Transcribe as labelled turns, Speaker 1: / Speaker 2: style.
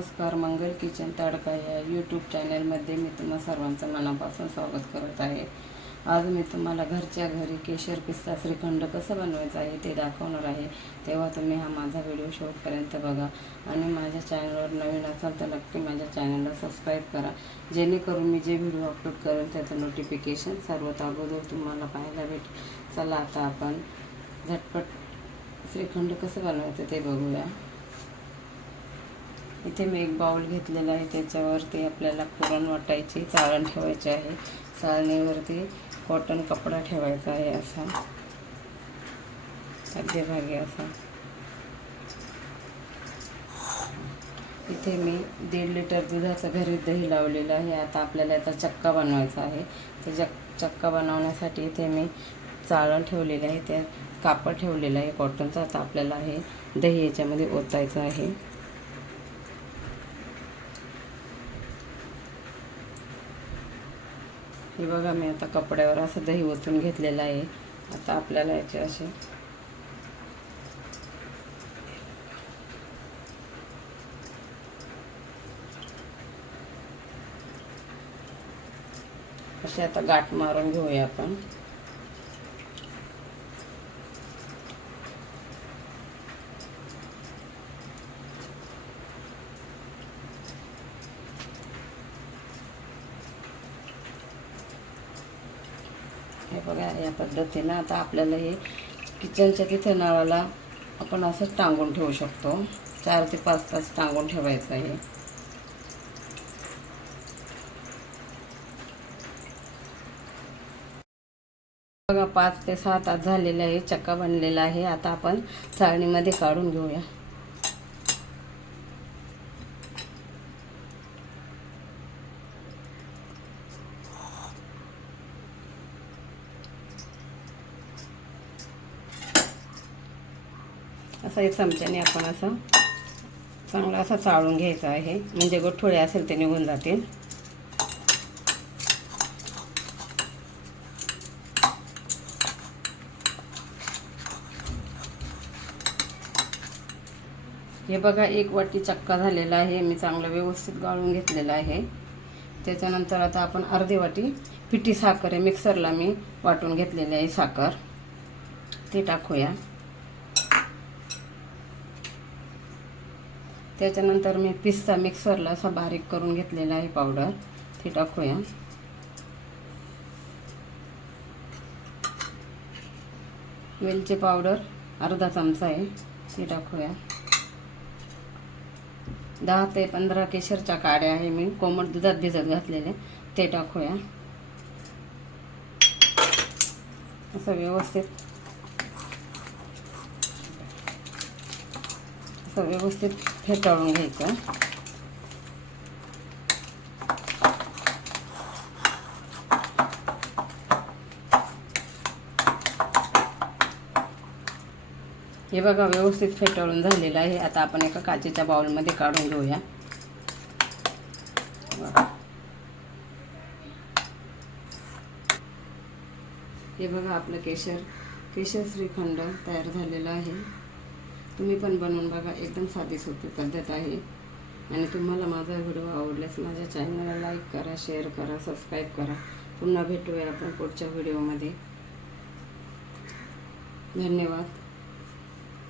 Speaker 1: नमस्कार मंगल किचन तडका या यूट्यूब चॅनलमध्ये मी तुम्हा सर्वांचं मनापासून स्वागत करत आहे. आज मी तुम्हाला घरच्या घरी केशर पिस्ता श्रीखंड कसं बनवायचं आहे ते दाखवणार आहे. तेव्हा तुम्ही हा माझा व्हिडिओ शेवटपर्यंत बघा आणि माझ्या चॅनलवर नवीन असाल तर नक्की माझ्या चॅनलला सबस्क्राईब करा. जेणेकरून मी जे व्हिडिओ अपलोड करेन त्याचं नोटिफिकेशन सर्वात अगोदर तुम्हाला पाहायला भेटेल. चला आता आपण झटपट श्रीखंड कसं बनवायचं ते बघूया. इथे मी एक बाउल घेतलेला आहे त्याच्यावरती आपल्याला पुरण वाटायची चाळण ठेवायची आहे. चाळणीवरती कॉटन कपडा ठेवायचा आहे असा. मध्यभागी असा. इथे मी दीड लिटर दुधाचं घरी दही लावलेलं आहे. आता आपल्याला याचा चक्का बनवायचा आहे. ते जक चक्का बनवण्यासाठी इथे मी चाळण ठेवलेलं आहे. त्या कापड ठेवलेलं आहे कॉटनचं. आता आपल्याला हे दही याच्यामध्ये ओतायचं आहे. हे बघा मी आता कपड्यावर असं दही ओतून घेतलेलं आहे. आता आपल्याला याचे असे असे आता गाठ मारून घेऊया आपण. हे बघा या पद्धतीनं आता आपल्याला हे किचनच्या तिथे नळाला आपण असंच टांगून ठेवू शकतो. चार ते पाच तास टांगून ठेवायचं आहे. बघा पाच ते सहा तास झालेले आहे चक्का बनलेला आहे. आता आपण चाळणीमध्ये काढून घेऊया. असं एक चमच्याने आपण असं चांगला असा चाळून घ्यायचं आहे. म्हणजे गोठोळे असेल ते निघून जातील. हे बघा एक वाटी चक्का झालेला आहे. मी चांगलं व्यवस्थित गाळून घेतलेलं आहे. त्याच्यानंतर आता आपण अर्धी वाटी पिठी साखर आहे. मिक्सरला मी वाटून घेतलेली आहे साखर. ते टाकूया. त्याच्यानंतर मी पिस्ता मिक्सरला असा बारीक करून घेतलेला आहे पावडर. ते टाकूया. वेलची पावडर अर्धा चमचा आहे. ती टाकूया. दहा ते पंधरा केशरच्या काड्या आहे मी. कोमट दुधात भिजत घातलेले. ते टाकूया. असं व्यवस्थित असं व्यवस्थित फेटाळून घ्यायचं. हे बघा व्यवस्थित फेटाळून झालेलं आहे. आता आपण एका काचेच्या बाउलमध्ये काढून घेऊया. हे बघा आपलं केशर केशर श्रीखंड तयार झालेलं आहे. तुम्ही पण बनवून बघा एकदम साधी सोपी पद्धत आहे. आणि तुम्हाला माझा व्हिडिओ आवडल्यास माझ्या चॅनलला लाईक करा शेअर करा सबस्क्राईब करा. पुन्हा भेटूया आपण पुढच्या व्हिडिओमध्ये. धन्यवाद.